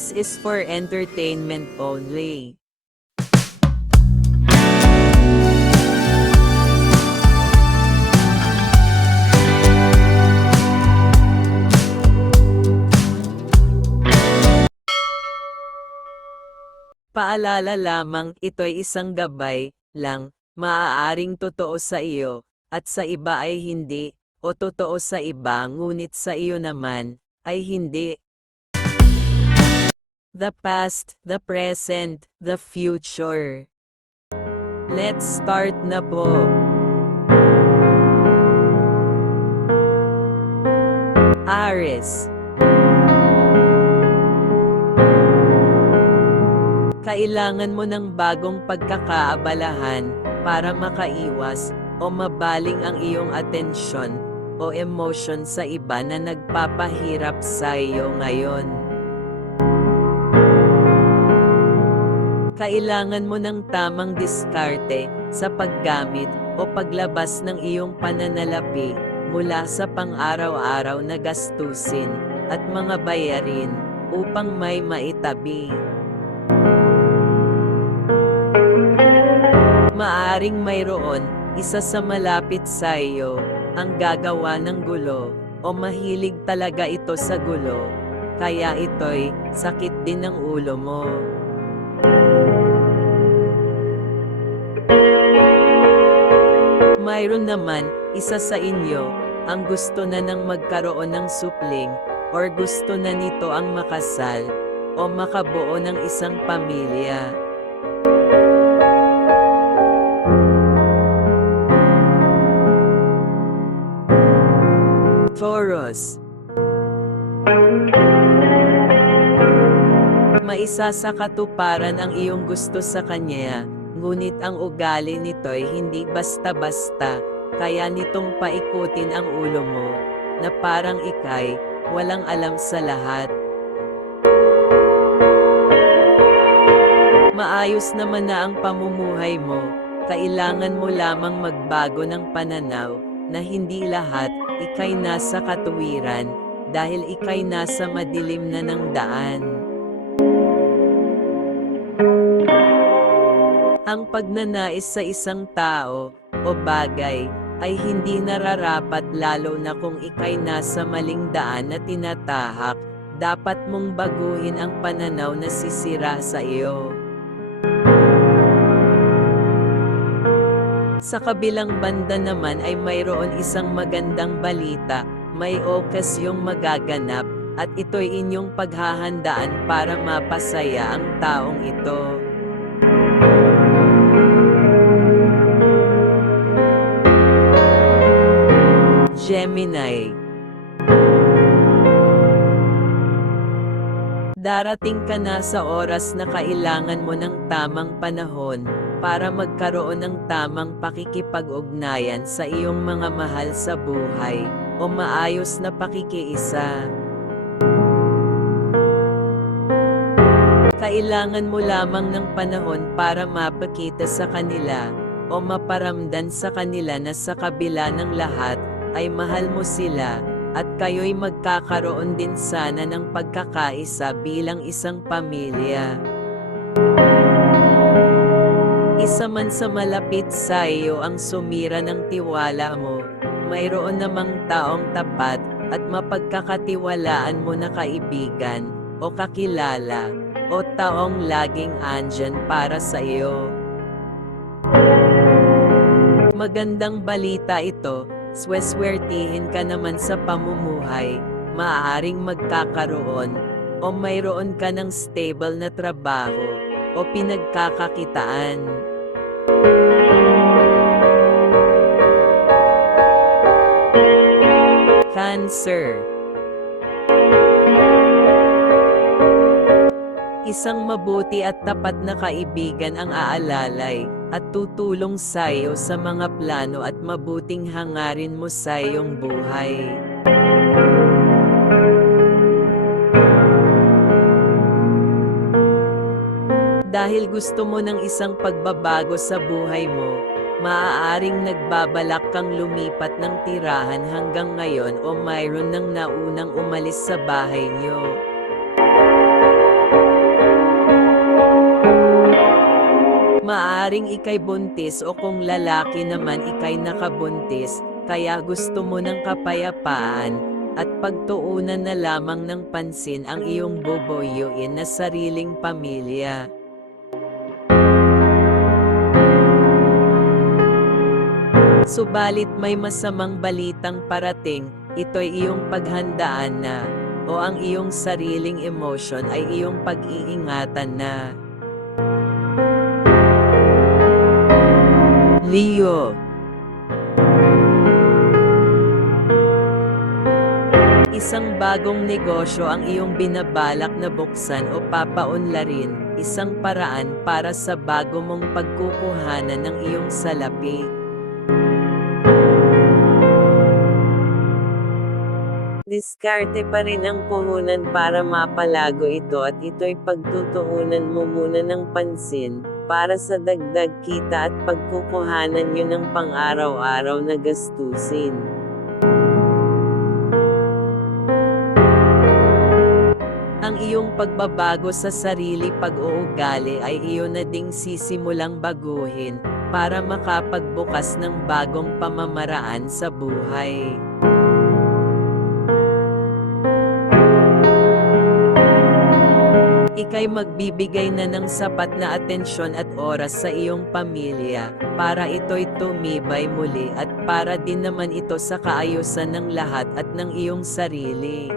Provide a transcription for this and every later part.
This is for entertainment only. Paalala lamang, ito'y isang gabay lang, maaaring totoo sa iyo, at sa iba ay hindi, o totoo sa iba ngunit sa iyo naman, ay hindi. The past, the present, the future. Let's start na po. Aries. Kailangan mo ng bagong pagkakaabalahan para makaiwas o mabaling ang iyong atensyon o emosyon sa iba na nagpapahirap sa iyo ngayon. Kailangan mo ng tamang diskarte sa paggamit o paglabas ng iyong pananalapi mula sa pang-araw-araw na gastusin at mga bayarin upang may maitabi. Maaring mayroon isa sa malapit sa iyo ang gagawa ng gulo o mahilig talaga ito sa gulo, kaya ito'y sakit din ng ulo mo. Mayroon naman isa sa inyo ang gusto na nang magkaroon ng supling or gusto na nito ang makasal o makabuo ng isang pamilya. Taurus. Maisa sa katuparan ang iyong gusto sa kanya, ngunit ang ugali nito'y hindi basta-basta, kaya nitong paikutin ang ulo mo, na parang ika'y walang alam sa lahat. Maayos naman na ang pamumuhay mo, kailangan mo lamang magbago ng pananaw, na hindi lahat ika'y nasa katuwiran, dahil ika'y nasa madilim na ng daan. Ang pagnanais sa isang tao o bagay ay hindi nararapat, lalo na kung ika'y nasa maling daan na tinatahak, dapat mong baguhin ang pananaw na sisira sa iyo. Sa kabilang banda naman ay mayroon isang magandang balita, may okasyong magaganap, at ito'y inyong paghahandaan para mapasaya ang taong ito. Gemini. Darating ka na sa oras na kailangan mo ng tamang panahon para magkaroon ng tamang pakikipag-ugnayan sa iyong mga mahal sa buhay o maayos na pakikiisa. Kailangan mo lamang ng panahon para mapakita sa kanila o maparamdam sa kanila na sa kabila ng lahat ay mahal mo sila, at kayo'y magkakaroon din sana ng pagkakaisa bilang isang pamilya. Isa man sa malapit sa iyo ang sumira ng tiwala mo, mayroon namang taong tapat at mapagkakatiwalaan mo na kaibigan o kakilala o taong laging andyan para sa iyo. Magandang balita ito. Sweswertihin ka naman sa pamumuhay, maaaring magkakaroon o mayroon ka ng stable na trabaho o pinagkakakitaan. Cancer. Isang mabuti at tapat na kaibigan ang aalalay at tutulong sa iyo sa mga plano at mabuting hangarin mo sa iyong buhay. Dahil gusto mo ng isang pagbabago sa buhay mo, maaaring nagbabalak kang lumipat ng tirahan hanggang ngayon o mayroon ng naunang umalis sa bahay niyo. Maaring ikay buntis o kung lalaki naman ikay nakabuntis, kaya gusto mo ng kapayapaan, at pagtuunan na lamang ng pansin ang iyong bubuyuin na sariling pamilya. Subalit may masamang balitang parating, ito'y iyong paghandaan na, o ang iyong sariling emosyon ay iyong pag-iingatan na. Leo. Isang bagong negosyo ang iyong binabalak na buksan o papaunlarin, isang paraan para sa bago mong pagkukuhanan ng iyong salapi. Diskarte pa rin ang puhunan para mapalago ito at ito'y pagtutuunan mo muna ng pansin, para sa dagdag kita at pagkukuhanan nyo ng pang-araw-araw na gastusin. Ang iyong pagbabago sa sarili pag-uugali ay iyon na ding sisimulang baguhin, para makapagbukas ng bagong pamamaraan sa buhay. Ika'y magbibigay na ng sapat na atensyon at oras sa iyong pamilya, para ito'y tumibay muli at para din naman ito sa kaayusan ng lahat at ng iyong sarili.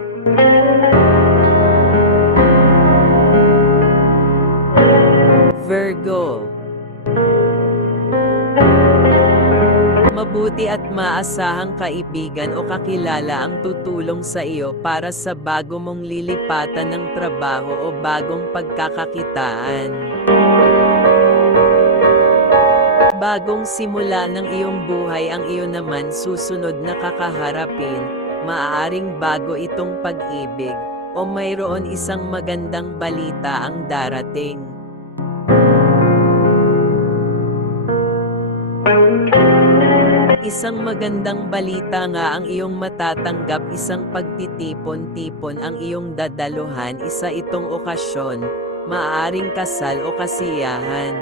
Virgo. Mabuti at maasahang kaibigan o kakilala ang tutulong sa iyo para sa bago mong lilipatan ng trabaho o bagong pagkakakitaan. Bagong simula ng iyong buhay ang iyo naman susunod na kakaharapin, maaaring bago itong pag-ibig, o mayroon isang magandang balita ang darating. Isang magandang balita nga ang iyong matatanggap, isang pagtitipon-tipon ang iyong dadaluhan, isa itong okasyon, maaaring kasal o kasiyahan.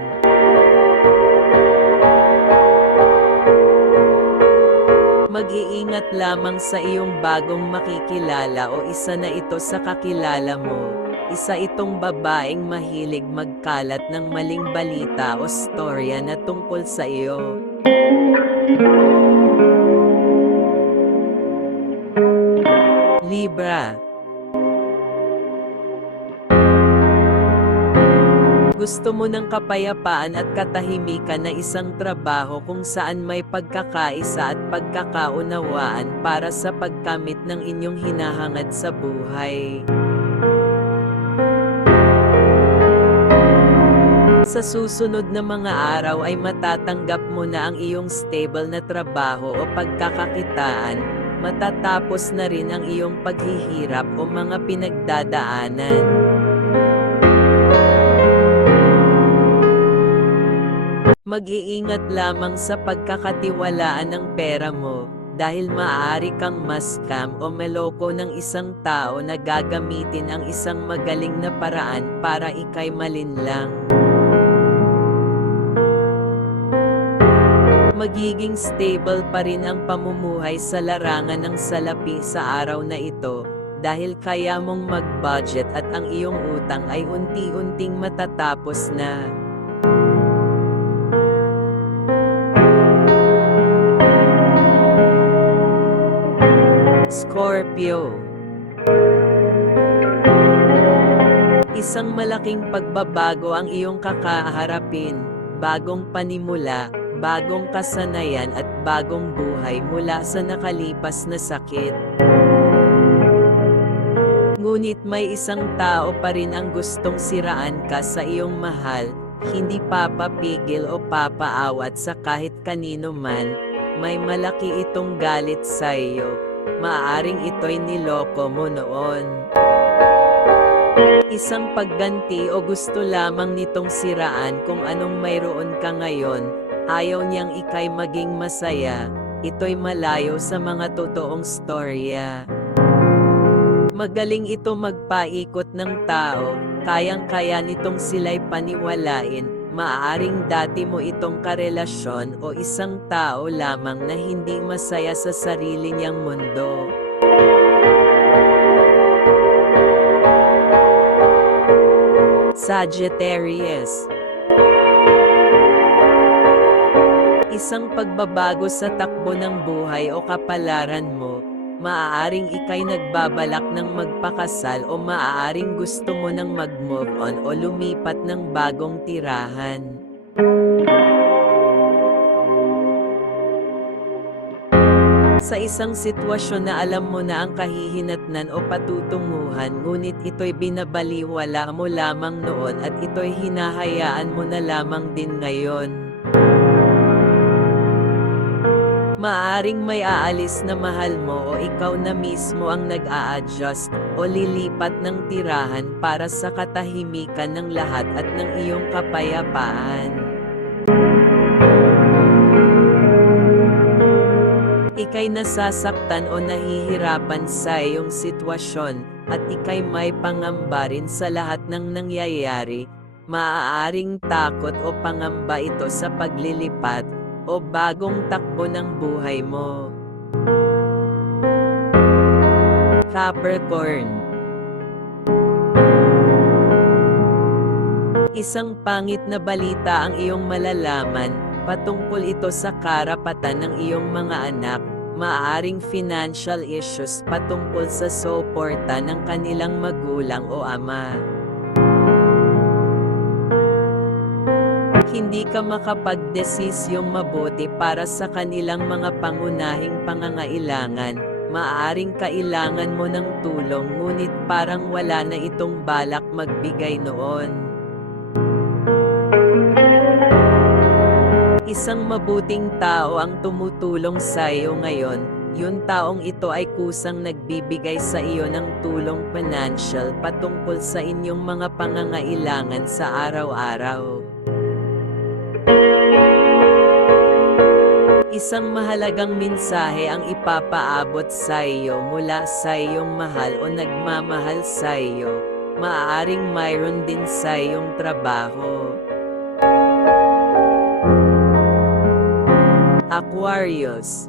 Mag-iingat lamang sa iyong bagong makikilala o isa na ito sa kakilala mo. Isa itong babaeng mahilig magkalat ng maling balita o storya na tungkol sa iyo. Libra. Gusto mo ng kapayapaan at katahimikan na isang trabaho kung saan may pagkakaisa at pagkakaunawaan para sa pagkamit ng inyong hinahangad sa buhay. Sa susunod na mga araw ay matatanggap mo na ang iyong stable na trabaho o pagkakakitaan, matatapos na rin ang iyong paghihirap o mga pinagdadaanan. Mag-iingat lamang sa pagkakatiwalaan ng pera mo, dahil maaari kang ma-scam o maloko ng isang tao na gagamitin ang isang magaling na paraan para ikay malinlang. Magiging stable pa rin ang pamumuhay sa larangan ng salapi sa araw na ito, dahil kaya mong mag-budget at ang iyong utang ay unti-unting matatapos na. Scorpio. Isang malaking pagbabago ang iyong kakaharapin, bagong panimula, bagong kasanayan at bagong buhay mula sa nakalipas na sakit. Ngunit may isang tao pa rin ang gustong siraan ka sa iyong mahal, hindi papapigil o papaawat sa kahit kanino man, may malaki itong galit sa iyo. Maaaring ito'y niloko mo noon. Isang pagganti o gusto lamang nitong siraan kung anong mayroon ka ngayon, ayaw niyang ikay maging masaya, ito'y malayo sa mga totoong storya. Magaling ito magpaikot ng tao, kayang-kaya nitong sila'y paniwalain, Maaaring dati mo itong karelasyon o isang tao lamang na hindi masaya sa sarili niyang mundo. Sagittarius. Isang pagbabago sa takbo ng buhay o kapalaran mo. Maaaring ika'y nagbabalak ng magpakasal o maaaring gusto mo nang mag-move on o lumipat ng bagong tirahan. Sa isang sitwasyon na alam mo na ang kahihinatnan o patutunguhan ngunit ito'y binabaliwala mo lamang noon at ito'y hinahayaan mo na lamang din ngayon. Maaaring may aalis na mahal mo o ikaw na mismo ang nag-a-adjust o lilipat ng tirahan para sa katahimikan ng lahat at ng iyong kapayapaan. Ika'y nasasaktan o nahihirapan sa iyong sitwasyon at ika'y may pangamba rin sa lahat ng nangyayari. Maaaring takot o pangamba ito sa paglilipat o bagong takbo ng buhay mo. Capricorn. Isang pangit na balita ang iyong malalaman, patungkol ito sa karapatan ng iyong mga anak, maaaring financial issues patungkol sa suporta ng kanilang magulang o ama. Hindi ka makapagdesisyong mabuti para sa kanilang mga pangunahing pangangailangan. Maaaring kailangan mo ng tulong ngunit parang wala na itong balak magbigay noon. Isang mabuting tao ang tumutulong sa iyo ngayon. Yung taong ito ay kusang nagbibigay sa iyo ng tulong financial patungkol sa inyong mga pangangailangan sa araw-araw. Isang mahalagang mensahe ang ipapaabot sa iyo mula sa iyong mahal o nagmamahal sa iyo. Maaaring mayroon din sa iyong trabaho. Aquarius.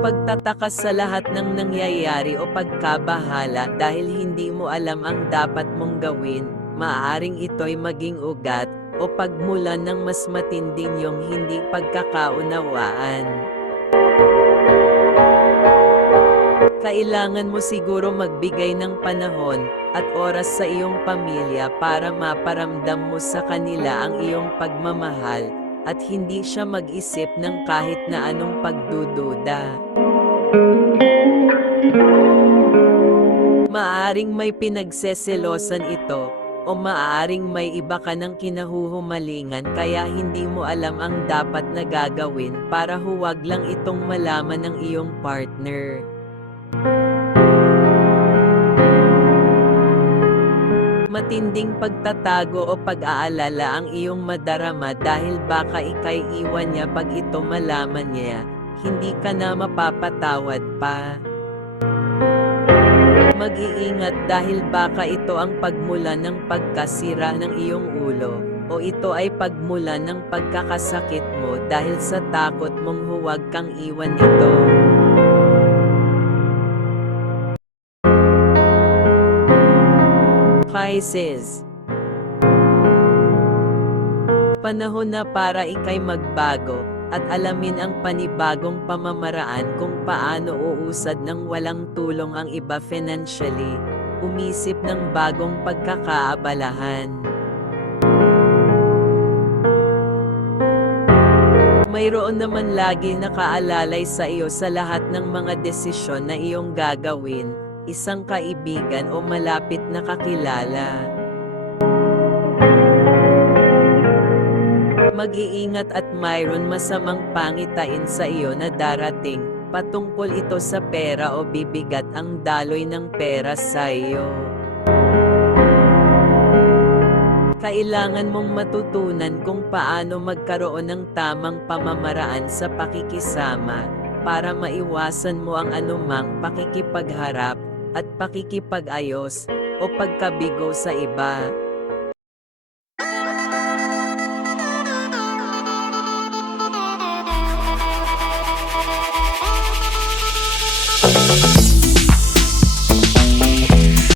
Pagtataka sa lahat ng nangyayari o pagkabahala dahil hindi mo alam ang dapat mong gawin, maaaring ito'y maging ugat o pagmulan ng mas matinding yung hindi pagkakaunawaan. Kailangan mo siguro magbigay ng panahon at oras sa iyong pamilya para maparamdam mo sa kanila ang iyong pagmamahal at hindi siya mag-isip ng kahit na anong pagdududa. Maaaring may pinagseselosan ito, o maaaring may iba ka ng kinahuhumalingan kaya hindi mo alam ang dapat na gagawin para huwag lang itong malaman ng iyong partner. Matinding pagtatago o pag-aalala ang iyong madarama dahil baka ika'y iwan niya pag ito malaman niya, hindi ka na mapapatawad pa. Mag-iingat dahil baka ito ang pagmulan ng pagkasira ng iyong ulo, o ito ay pagmulan ng pagkakasakit mo dahil sa takot mong huwag kang iwan nito. Pisces. Panahon na para ika'y magbago at alamin ang panibagong pamamaraan kung paano uusad ng walang tulong ang iba financially, umisip ng bagong pagkakaabalahan. Mayroon naman lagi nakaalalay sa iyo sa lahat ng mga desisyon na iyong gagawin, isang kaibigan o malapit na kakilala. Mag-iingat at mayroon masamang pangitain sa iyo na darating, patungkol ito sa pera o bibigat ang daloy ng pera sa iyo. Kailangan mong matutunan kung paano magkaroon ng tamang pamamaraan sa pakikisama, para maiwasan mo ang anumang pakikipagharap at pakikipag-ayos o pagkabigo sa iba.